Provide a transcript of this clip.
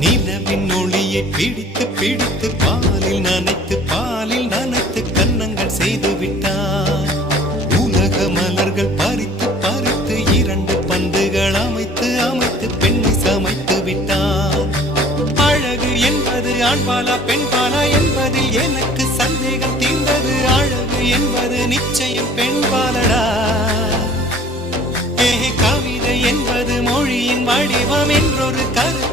நிலவின் ஒளியை பிடித்து பிடித்து பாலில் நனைத்து கன்னங்கள் செய்து விட்டார். உலக மலர்கள் பறித்து பறித்து 2 பந்துகள் அமைத்து அமைத்து பெண்ணை சமைத்து விட்டார். அழகு என்பது ஆண்பாலா பெண்பாலா என்பதில் எனக்கு சந்தேகம் தீர்ந்தது. அழகு என்பது நிச்சயம் பெண்பாலடா. கவிதை என்பது மொழியின் வடிவம் என்றொரு கருத்து